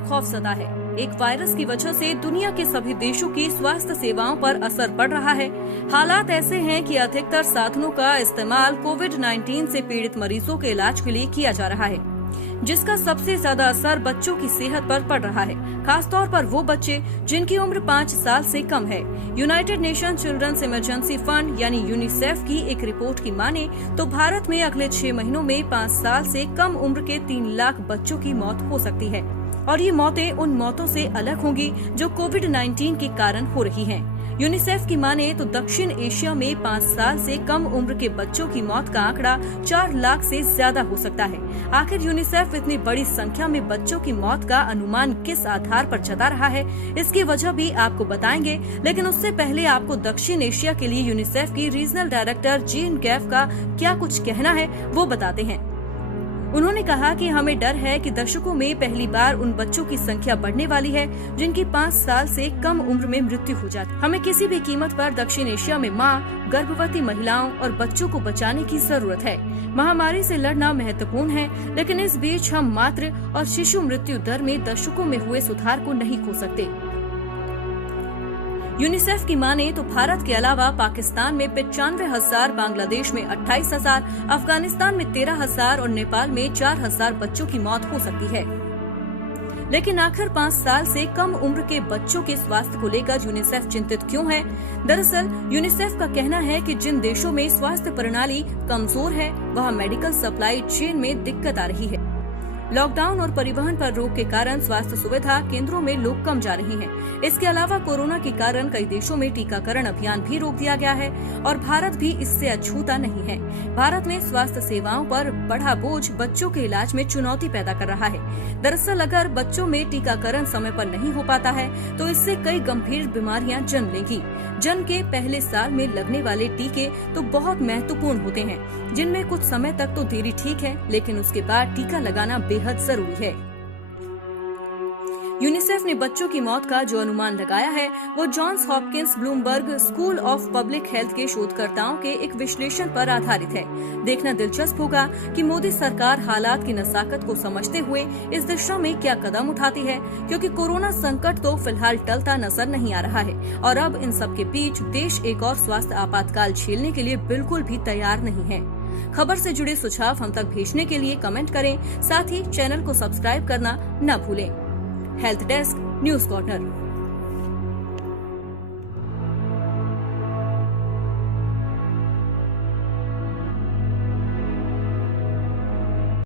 खौफजदा है। एक वायरस की वजह से दुनिया के सभी देशों की स्वास्थ्य सेवाओं पर असर पड़ रहा है। हालात ऐसे हैं कि अधिकतर साधनों का इस्तेमाल कोविड-19 से पीड़ित मरीजों के इलाज के लिए किया जा रहा है, जिसका सबसे ज्यादा असर बच्चों की सेहत पर पड़ रहा है, खासतौर पर वो बच्चे जिनकी उम्र 5 साल से कम है। United Nation Children's Emergency Fund यानी यूनिसेफ की एक रिपोर्ट की माने तो भारत में अगले 6 महीनों में 5 साल से कम उम्र के 3 लाख बच्चों की मौत हो सकती है, और ये मौतें उन मौतों से अलग होंगी जो कोविड-19 के कारण हो रही हैं। यूनिसेफ की माने तो दक्षिण एशिया में 5 साल से कम उम्र के बच्चों की मौत का आंकड़ा 4 लाख से ज्यादा हो सकता है। आखिर यूनिसेफ इतनी बड़ी संख्या में बच्चों की मौत का अनुमान किस आधार पर जता रहा है, इसकी वजह भी आपको बताएंगे। लेकिन उससे पहले आपको दक्षिण एशिया के लिए यूनिसेफ की रीजनल डायरेक्टर जीन गैफ का क्या कुछ कहना है वो बताते हैं। उन्होंने कहा कि हमें डर है कि दशकों में पहली बार उन बच्चों की संख्या बढ़ने वाली है जिनकी 5 साल से कम उम्र में मृत्यु हो जाती है। हमें किसी भी कीमत पर दक्षिण एशिया में माँ, गर्भवती महिलाओं और बच्चों को बचाने की जरूरत है। महामारी से लड़ना महत्वपूर्ण है, लेकिन इस बीच हम मातृ और शिशु मृत्यु दर में दशकों में हुए सुधार को नहीं खो सकते। यूनिसेफ की माने तो भारत के अलावा पाकिस्तान में 95,000, बांग्लादेश में 28,000, अफगानिस्तान में 13,000 और नेपाल में 4,000 बच्चों की मौत हो सकती है। लेकिन आखिर 5 साल से कम उम्र के बच्चों के स्वास्थ्य को लेकर यूनिसेफ चिंतित क्यों है? दरअसल यूनिसेफ का कहना है कि जिन देशों में स्वास्थ्य प्रणाली कमजोर है, वहाँ मेडिकल सप्लाई चेन में दिक्कत आ रही है। लॉकडाउन और परिवहन पर रोक के कारण स्वास्थ्य सुविधा केंद्रों में लोग कम जा रहे हैं। इसके अलावा कोरोना के कारण कई देशों में टीकाकरण अभियान भी रोक दिया गया है और भारत भी इससे अछूता नहीं है। भारत में स्वास्थ्य सेवाओं पर बढ़ा बोझ बच्चों के इलाज में चुनौती पैदा कर रहा है। दरअसल अगर बच्चों में टीकाकरण समय पर नहीं हो पाता है तो इससे कई गंभीर बीमारियां जन्म लेंगी। जन्म के पहले साल में लगने वाले टीके तो बहुत महत्वपूर्ण होते हैं, जिनमें कुछ समय तक तो देरी ठीक है, लेकिन उसके बाद टीका लगाना बेहद जरूरी है। यूनिसेफ ने बच्चों की मौत का जो अनुमान लगाया है वो Johns Hopkins Bloomberg School of Public Health के शोधकर्ताओं के एक विश्लेषण पर आधारित है। देखना दिलचस्प होगा कि मोदी सरकार हालात की नज़ाकत को समझते हुए इस दिशा में क्या कदम उठाती है, क्योंकि कोरोना संकट तो फिलहाल टलता नजर नहीं आ रहा है और अब इन सब के बीच देश एक और स्वास्थ्य आपातकाल झेलने के लिए बिल्कुल भी तैयार नहीं है। खबर से जुड़े सुझाव हम तक भेजने के लिए कमेंट करें, साथ ही चैनल को सब्सक्राइब करना न भूलें। Health desk news corner.